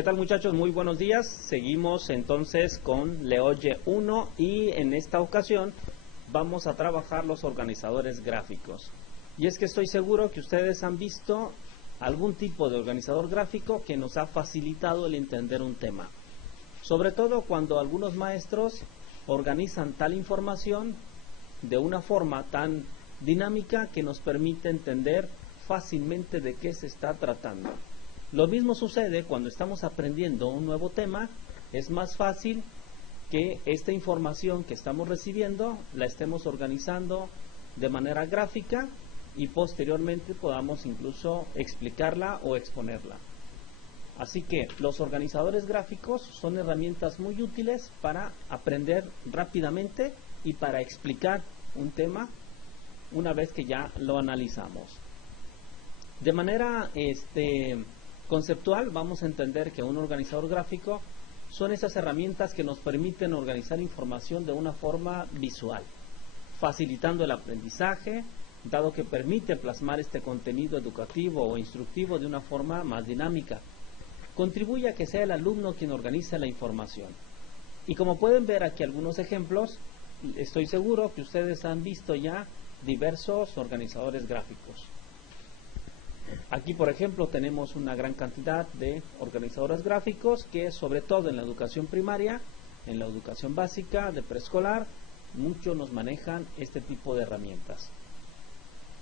¿Qué tal, muchachos? Muy buenos días. Seguimos entonces con Leoye 1 y en esta ocasión vamos a trabajar los organizadores gráficos. Y es que estoy seguro que ustedes han visto algún tipo de organizador gráfico que nos ha facilitado el entender un tema. Sobre todo cuando algunos maestros organizan tal información de una forma tan dinámica que nos permite entender fácilmente de qué se está tratando. Lo mismo sucede cuando estamos aprendiendo un nuevo tema. Es más fácil que esta información que estamos recibiendo la estemos organizando de manera gráfica y posteriormente podamos incluso explicarla o exponerla. Así que los organizadores gráficos son herramientas muy útiles para aprender rápidamente y para explicar un tema una vez que ya lo analizamos. De manera conceptual, vamos a entender que un organizador gráfico son esas herramientas que nos permiten organizar información de una forma visual, facilitando el aprendizaje, dado que permite plasmar este contenido educativo o instructivo de una forma más dinámica. Contribuye a que sea el alumno quien organiza la información. Y como pueden ver aquí algunos ejemplos, estoy seguro que ustedes han visto ya diversos organizadores gráficos. Aquí, por ejemplo, tenemos una gran cantidad de organizadores gráficos que, sobre todo en la educación primaria, en la educación básica, de preescolar, muchos nos manejan este tipo de herramientas.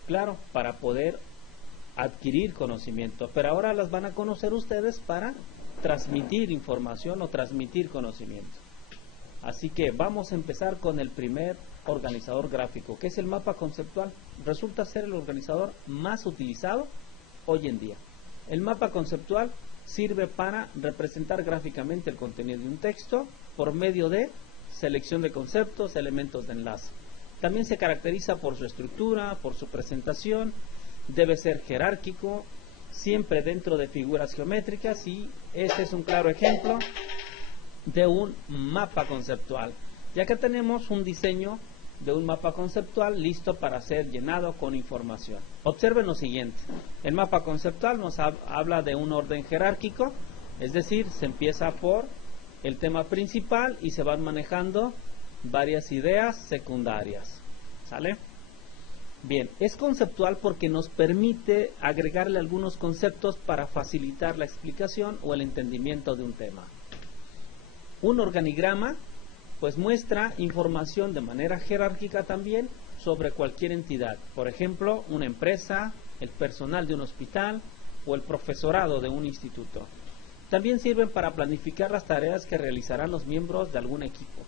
Claro, para poder adquirir conocimiento, pero ahora las van a conocer ustedes para transmitir información o transmitir conocimiento. Así que vamos a empezar con el primer organizador gráfico, que es el mapa conceptual. Resulta ser el organizador más utilizado hoy en día. El mapa conceptual sirve para representar gráficamente el contenido de un texto por medio de selección de conceptos, elementos de enlace. También se caracteriza por su estructura, por su presentación, debe ser jerárquico, siempre dentro de figuras geométricas, y este es un claro ejemplo de un mapa conceptual. Ya que tenemos un diseño de un mapa conceptual listo para ser llenado con información. Observen lo siguiente: el mapa conceptual nos habla de un orden jerárquico, es decir, se empieza por el tema principal y se van manejando varias ideas secundarias. ¿Sale? Bien, es conceptual porque nos permite agregarle algunos conceptos para facilitar la explicación o el entendimiento de un tema. Un organigrama pues muestra información de manera jerárquica también sobre cualquier entidad, por ejemplo, una empresa, el personal de un hospital o el profesorado de un instituto. También sirven para planificar las tareas que realizarán los miembros de algún equipo.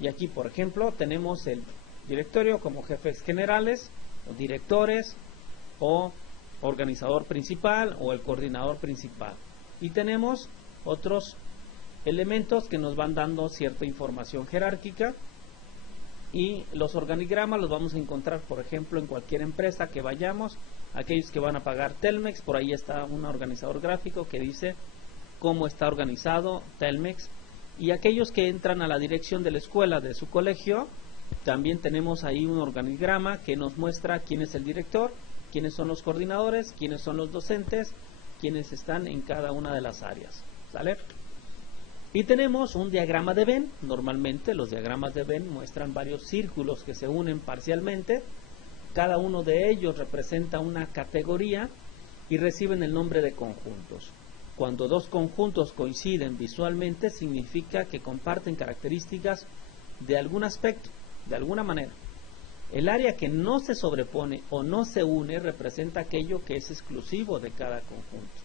Y aquí, por ejemplo, tenemos el directorio como jefes generales, o directores, o organizador principal, o el coordinador principal. Y tenemos otros elementos que nos van dando cierta información jerárquica, y los organigramas los vamos a encontrar, por ejemplo, en cualquier empresa que vayamos. Aquellos que van a pagar Telmex, por ahí está un organizador gráfico que dice cómo está organizado Telmex. Y aquellos que entran a la dirección de la escuela, de su colegio, también tenemos ahí un organigrama que nos muestra quién es el director, quiénes son los coordinadores, quiénes son los docentes, quiénes están en cada una de las áreas. ¿Sale? Y tenemos un diagrama de Venn. Normalmente los diagramas de Venn muestran varios círculos que se unen parcialmente. Cada uno de ellos representa una categoría y reciben el nombre de conjuntos. Cuando dos conjuntos coinciden visualmente, significa que comparten características de algún aspecto, de alguna manera. El área que no se sobrepone o no se une representa aquello que es exclusivo de cada conjunto.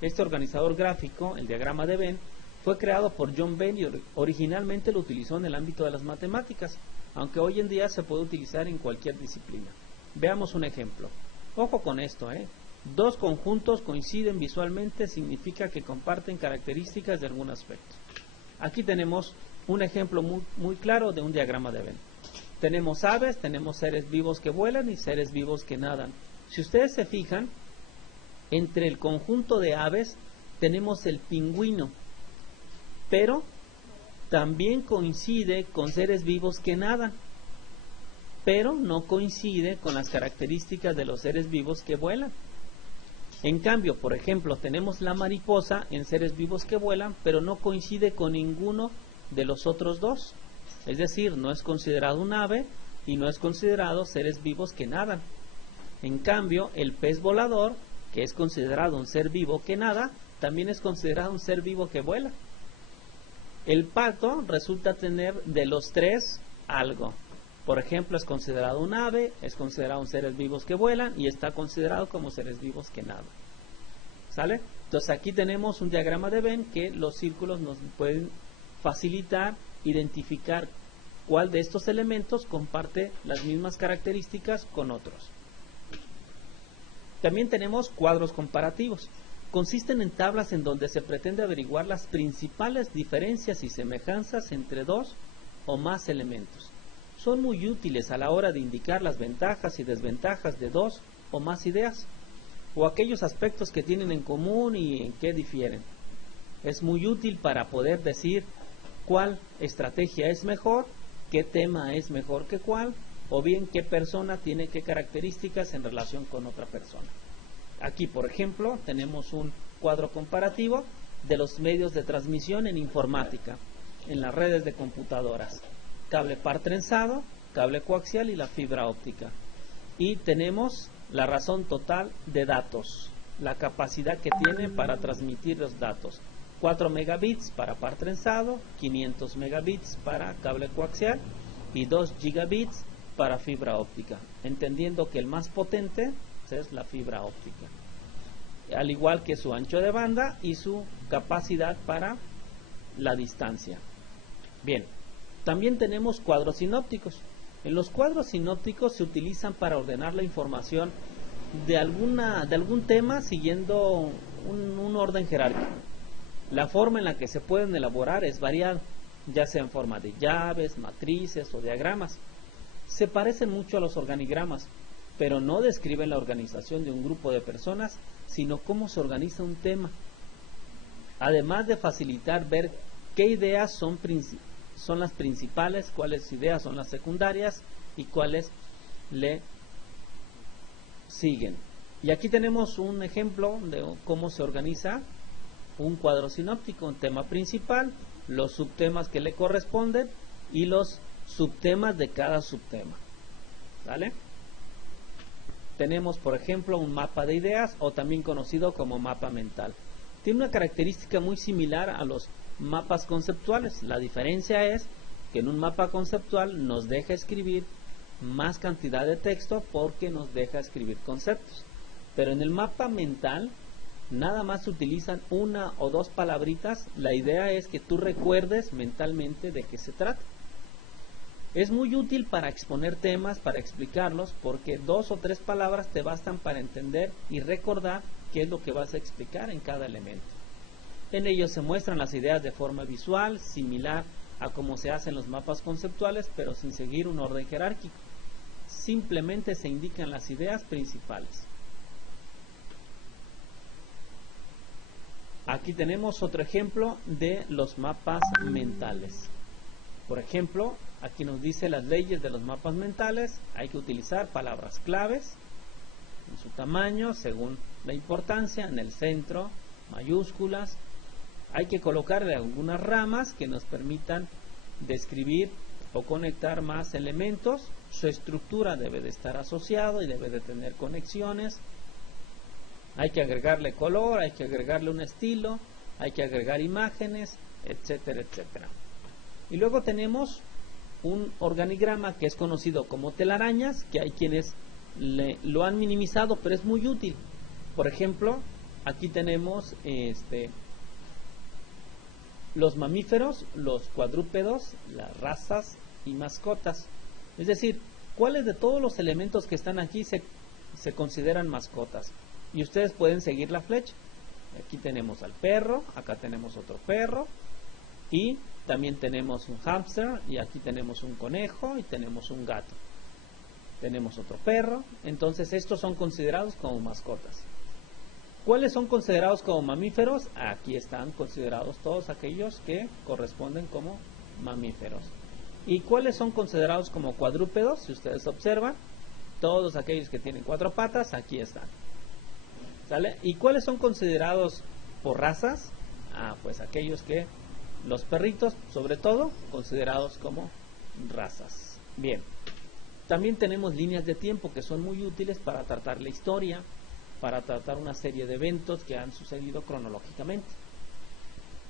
Este organizador gráfico, el diagrama de Venn, fue creado por John Venn y originalmente lo utilizó en el ámbito de las matemáticas, aunque hoy en día se puede utilizar en cualquier disciplina. Veamos un ejemplo. Ojo con esto, Dos conjuntos coinciden visualmente significa que comparten características de algún aspecto. Aquí tenemos un ejemplo muy claro de un diagrama de Venn. Tenemos aves, tenemos seres vivos que vuelan y seres vivos que nadan. Si ustedes se fijan, entre el conjunto de aves tenemos el pingüino, pero también coincide con seres vivos que nadan, pero no coincide con las características de los seres vivos que vuelan. En cambio, por ejemplo, tenemos la mariposa en seres vivos que vuelan, pero no coincide con ninguno de los otros dos. Es decir, no es considerado un ave y no es considerado seres vivos que nadan. En cambio, el pez volador, que es considerado un ser vivo que nada, también es considerado un ser vivo que vuela. El pato resulta tener de los tres algo. Por ejemplo, es considerado un ave, es considerado un seres vivos que vuelan y está considerado como seres vivos que nadan. ¿Sale? Entonces aquí tenemos un diagrama de Venn que los círculos nos pueden facilitar identificar cuál de estos elementos comparte las mismas características con otros. También tenemos cuadros comparativos. Consisten en tablas en donde se pretende averiguar las principales diferencias y semejanzas entre dos o más elementos. Son muy útiles a la hora de indicar las ventajas y desventajas de dos o más ideas, o aquellos aspectos que tienen en común y en qué difieren. Es muy útil para poder decir cuál estrategia es mejor, qué tema es mejor que cuál, o bien qué persona tiene qué características en relación con otra persona. Aquí, por ejemplo, tenemos un cuadro comparativo de los medios de transmisión en informática, en las redes de computadoras. Cable par trenzado, cable coaxial y la fibra óptica. Y tenemos la razón total de datos, la capacidad que tiene para transmitir los datos. 4 megabits para par trenzado, 500 megabits para cable coaxial y 2 gigabits para fibra óptica, entendiendo que el más potente es la fibra óptica, al igual que su ancho de banda y su capacidad para la distancia. Bien, también tenemos cuadros sinópticos. En los cuadros sinópticos se utilizan para ordenar la información de algún tema siguiendo un orden jerárquico. La forma en la que se pueden elaborar es variada, ya sea en forma de llaves, matrices o diagramas. Se parecen mucho a los organigramas, pero no describen la organización de un grupo de personas, sino cómo se organiza un tema. Además de facilitar ver qué ideas son las principales, cuáles ideas son las secundarias y cuáles le siguen. Y aquí tenemos un ejemplo de cómo se organiza un cuadro sinóptico: un tema principal, los subtemas que le corresponden y los subtemas de cada subtema. ¿Vale? Tenemos, por ejemplo, un mapa de ideas, o también conocido como mapa mental. Tiene una característica muy similar a los mapas conceptuales. La diferencia es que en un mapa conceptual nos deja escribir más cantidad de texto porque nos deja escribir conceptos. Pero en el mapa mental nada más se utilizan una o dos palabritas. La idea es que tú recuerdes mentalmente de qué se trata. Es muy útil para exponer temas, para explicarlos, porque 2 o 3 palabras te bastan para entender y recordar qué es lo que vas a explicar en cada elemento. En ellos se muestran las ideas de forma visual, similar a como se hacen los mapas conceptuales, pero sin seguir un orden jerárquico. Simplemente se indican las ideas principales. Aquí tenemos otro ejemplo de los mapas mentales. Por ejemplo, aquí nos dice las leyes de los mapas mentales. Hay que utilizar palabras claves en su tamaño, según la importancia, en el centro, mayúsculas. Hay que colocarle algunas ramas que nos permitan describir o conectar más elementos. Su estructura debe de estar asociado y debe de tener conexiones. Hay que agregarle color, hay que agregarle un estilo, hay que agregar imágenes, etcétera, etcétera. Y luego tenemos un organigrama que es conocido como telarañas, que hay quienes lo han minimizado, pero es muy útil. Por ejemplo, aquí tenemos los mamíferos, los cuadrúpedos, las razas y mascotas. Es decir, ¿cuáles de todos los elementos que están aquí se consideran mascotas? Y ustedes pueden seguir la flecha. Aquí tenemos al perro, acá tenemos otro perro, y también tenemos un hámster, y aquí tenemos un conejo y tenemos un gato. Tenemos otro perro. Entonces estos son considerados como mascotas. ¿Cuáles son considerados como mamíferos? Aquí están considerados todos aquellos que corresponden como mamíferos. ¿Y cuáles son considerados como cuadrúpedos? Si ustedes observan, todos aquellos que tienen 4 patas, aquí están. ¿Sale? ¿Y cuáles son considerados por razas? Pues aquellos que, los perritos, sobre todo, considerados como razas. Bien. También tenemos líneas de tiempo que son muy útiles para tratar la historia, para tratar una serie de eventos que han sucedido cronológicamente.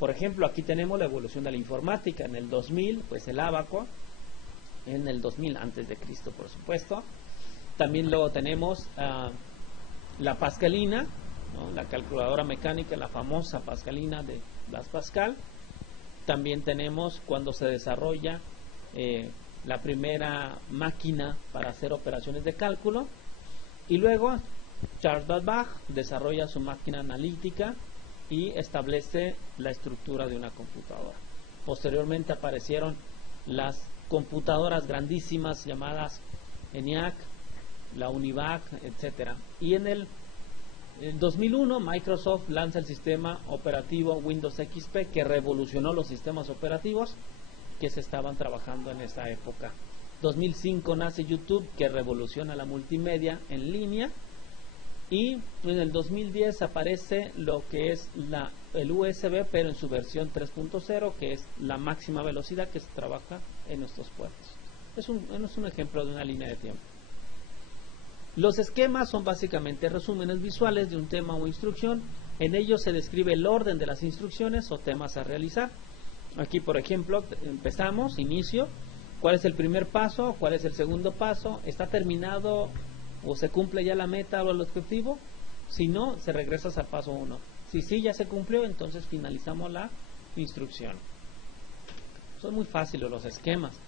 Por ejemplo, aquí tenemos la evolución de la informática. En el 2000, pues el ábaco. En el 2000 antes de Cristo, por supuesto. También luego tenemos la pascalina, ¿no? La calculadora mecánica, la famosa pascalina de Blas Pascal. También tenemos cuando se desarrolla la primera máquina para hacer operaciones de cálculo. Y luego Charles Babbage desarrolla su máquina analítica y establece la estructura de una computadora. Posteriormente aparecieron las computadoras grandísimas llamadas ENIAC, la UNIVAC, etcétera. Y en el 2001 Microsoft lanza el sistema operativo Windows XP, que revolucionó los sistemas operativos que se estaban trabajando en esa época. 2005 nace YouTube, que revoluciona la multimedia en línea. Y en el 2010 aparece lo que es el USB, pero en su versión 3.0, que es la máxima velocidad que se trabaja en nuestros puertos. Es un ejemplo de una línea de tiempo. Los esquemas son básicamente resúmenes visuales de un tema o instrucción. En ellos se describe el orden de las instrucciones o temas a realizar. Aquí, por ejemplo, empezamos, inicio. ¿Cuál es el primer paso? ¿Cuál es el segundo paso? ¿Está terminado o se cumple ya la meta o el objetivo? Si no, se regresa al paso 1. Si sí ya se cumplió, entonces finalizamos la instrucción. Son muy fáciles los esquemas.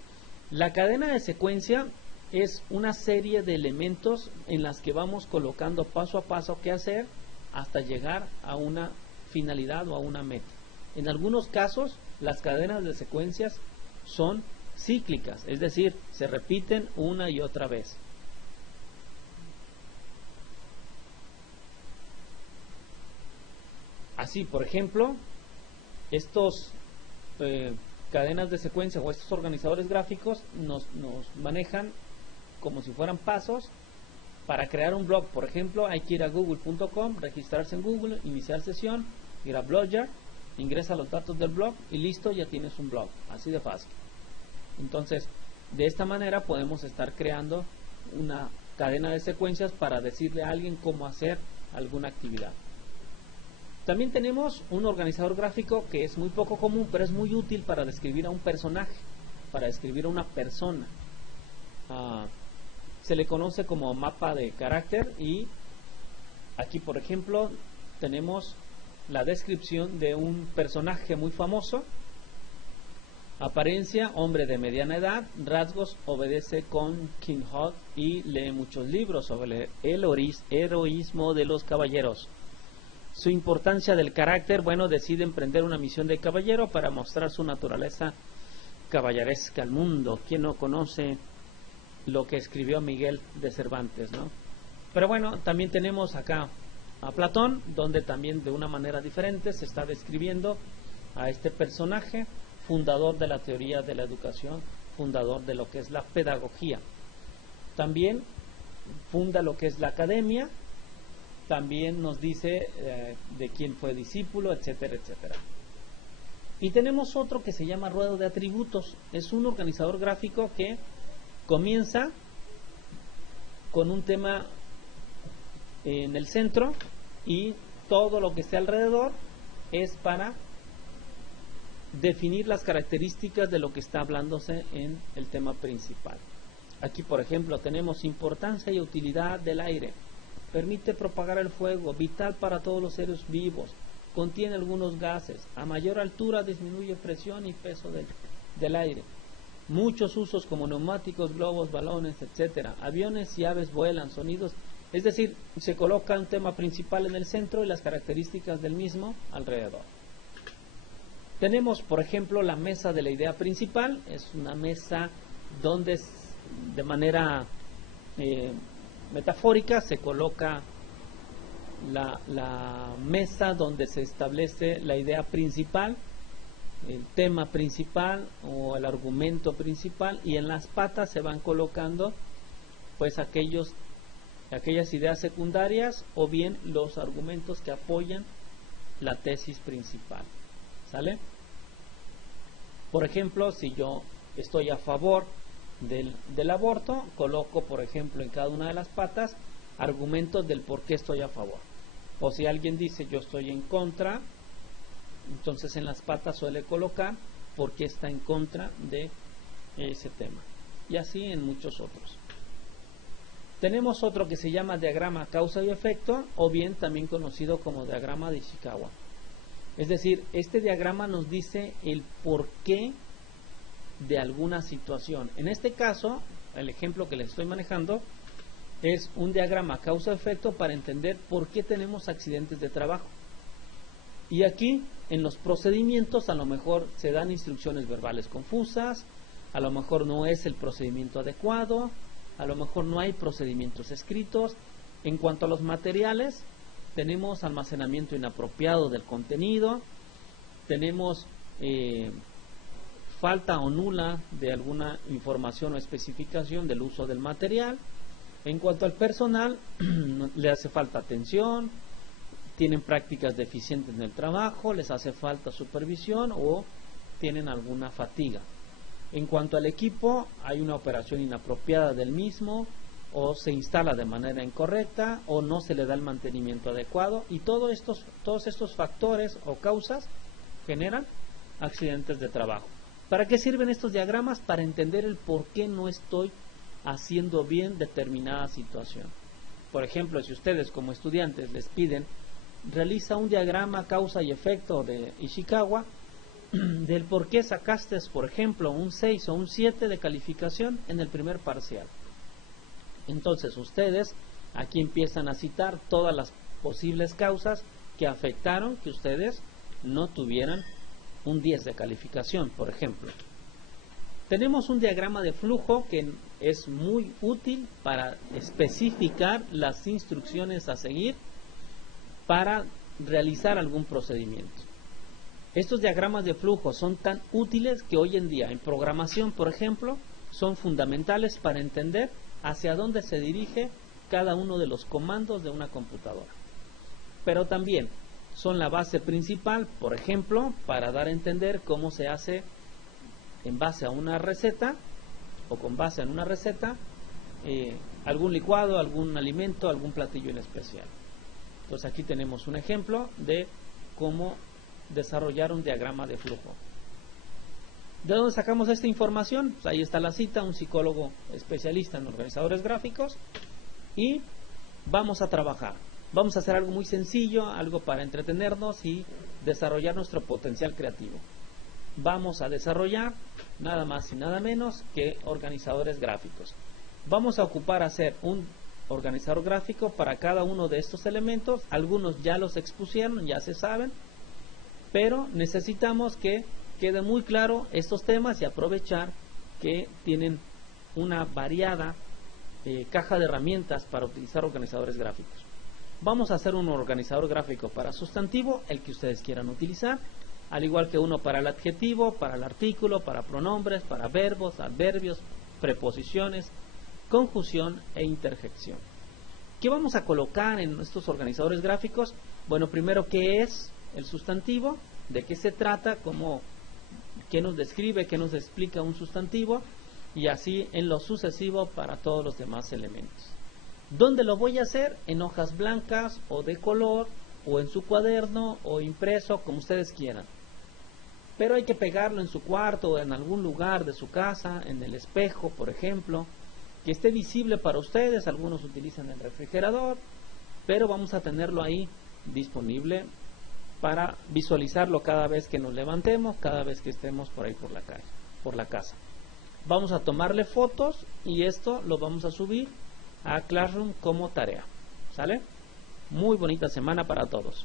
La cadena de secuencia es una serie de elementos en las que vamos colocando paso a paso qué hacer hasta llegar a una finalidad o a una meta. En algunos casos, las cadenas de secuencias son cíclicas, es decir, se repiten una y otra vez. Así, por ejemplo, estos cadenas de secuencia o estos organizadores gráficos nos manejan como si fueran pasos. Para crear un blog, por ejemplo, hay que ir a google.com, registrarse en Google, iniciar sesión, ir a Blogger, ingresa los datos del blog y listo, ya tienes un blog, así de fácil. Entonces, de esta manera podemos estar creando una cadena de secuencias para decirle a alguien cómo hacer alguna actividad. También tenemos un organizador gráfico que es muy poco común, pero es muy útil para describir a un personaje, para describir a una persona. Se le conoce como mapa de carácter y aquí, por ejemplo, tenemos la descripción de un personaje muy famoso. Apariencia, hombre de mediana edad. Rasgos, obedece con King Hot y lee muchos libros sobre el heroísmo de los caballeros. Su importancia del carácter, bueno, decide emprender una misión de caballero para mostrar su naturaleza caballeresca al mundo. ¿Quién no conoce lo que escribió Miguel de Cervantes, no? Pero bueno, también tenemos acá a Platón, donde también de una manera diferente se está describiendo a este personaje, fundador de la teoría de la educación, fundador de lo que es la pedagogía. También funda lo que es la academia, también nos dice de quién fue discípulo, etcétera, etcétera. Y tenemos otro que se llama ruedo de atributos. Es un organizador gráfico que comienza con un tema en el centro y todo lo que esté alrededor es para definir las características de lo que está hablándose en el tema principal. Aquí, por ejemplo, tenemos importancia y utilidad del aire. Permite propagar el fuego, vital para todos los seres vivos. Contiene algunos gases. A mayor altura disminuye presión y peso del aire. Muchos usos como neumáticos, globos, balones, etcétera. Aviones y aves vuelan, sonidos. Es decir, se coloca un tema principal en el centro y las características del mismo alrededor. Tenemos, por ejemplo, la mesa de la idea principal. Es una mesa donde de manera metafórica se coloca la mesa donde se establece la idea principal, el tema principal o el argumento principal, y en las patas se van colocando pues aquellos aquellas ideas secundarias o bien los argumentos que apoyan la tesis principal. ¿Sale? Por ejemplo, si yo estoy a favor del aborto, coloco, por ejemplo, en cada una de las patas argumentos del por qué estoy a favor. O si alguien dice yo estoy en contra, entonces en las patas suele colocar por qué está en contra de ese tema. Y así en muchos otros. Tenemos otro que se llama diagrama causa y efecto, o bien también conocido como diagrama de Ishikawa. Es decir, este diagrama nos dice el porqué de alguna situación. En este caso, el ejemplo que les estoy manejando es un diagrama causa-efecto para entender por qué tenemos accidentes de trabajo. Y aquí, en los procedimientos, a lo mejor se dan instrucciones verbales confusas, a lo mejor no es el procedimiento adecuado, a lo mejor no hay procedimientos escritos. En cuanto a los materiales, tenemos almacenamiento inapropiado del contenido, tenemos falta o nula de alguna información o especificación del uso del material. En cuanto al personal, le hace falta atención, tienen prácticas deficientes en el trabajo, les hace falta supervisión o tienen alguna fatiga. En cuanto al equipo, hay una operación inapropiada del mismo, o se instala de manera incorrecta, o no se le da el mantenimiento adecuado, y todos estos factores o causas generan accidentes de trabajo. ¿Para qué sirven estos diagramas? Para entender el por qué no estoy haciendo bien determinada situación. Por ejemplo, si ustedes como estudiantes les piden, realiza un diagrama causa y efecto de Ishikawa, del por qué sacaste, por ejemplo, un 6 o un 7 de calificación en el primer parcial. Entonces ustedes aquí empiezan a citar todas las posibles causas que afectaron que ustedes no tuvieran un 10 de calificación, por ejemplo. Tenemos un diagrama de flujo que es muy útil para especificar las instrucciones a seguir para realizar algún procedimiento. Estos diagramas de flujo son tan útiles que hoy en día en programación, por ejemplo, son fundamentales para entender hacia dónde se dirige cada uno de los comandos de una computadora. Pero también son la base principal, por ejemplo, para dar a entender cómo se hace en base a una receta o con base en una receta algún licuado, algún alimento, algún platillo en especial. Entonces aquí tenemos un ejemplo de cómo desarrollar un diagrama de flujo. ¿De dónde sacamos esta información? Pues ahí está la cita, un psicólogo especialista en organizadores gráficos, y vamos a trabajar. Vamos a hacer algo muy sencillo, algo para entretenernos y desarrollar nuestro potencial creativo. Vamos a desarrollar nada más y nada menos que organizadores gráficos. Vamos a ocupar hacer un organizador gráfico para cada uno de estos elementos. Algunos ya los expusieron, ya se saben, pero necesitamos que quede muy claro estos temas y aprovechar que tienen una variada caja de herramientas para utilizar organizadores gráficos. Vamos a hacer un organizador gráfico para sustantivo, el que ustedes quieran utilizar, al igual que uno para el adjetivo, para el artículo, para pronombres, para verbos, adverbios, preposiciones, conjunción e interjección. ¿Qué vamos a colocar en estos organizadores gráficos? Bueno, primero, ¿qué es el sustantivo? ¿De qué se trata? ¿Qué nos describe? ¿Qué nos explica un sustantivo? Y así en lo sucesivo para todos los demás elementos. ¿Dónde lo voy a hacer? En hojas blancas o de color, o en su cuaderno o impreso, como ustedes quieran. Pero hay que pegarlo en su cuarto o en algún lugar de su casa, en el espejo, por ejemplo, que esté visible para ustedes. Algunos utilizan el refrigerador, pero vamos a tenerlo ahí disponible para visualizarlo cada vez que nos levantemos, cada vez que estemos por ahí por la calle, por la casa. Vamos a tomarle fotos y esto lo vamos a subir a Classroom como tarea. ¿Sale? Muy bonita semana para todos.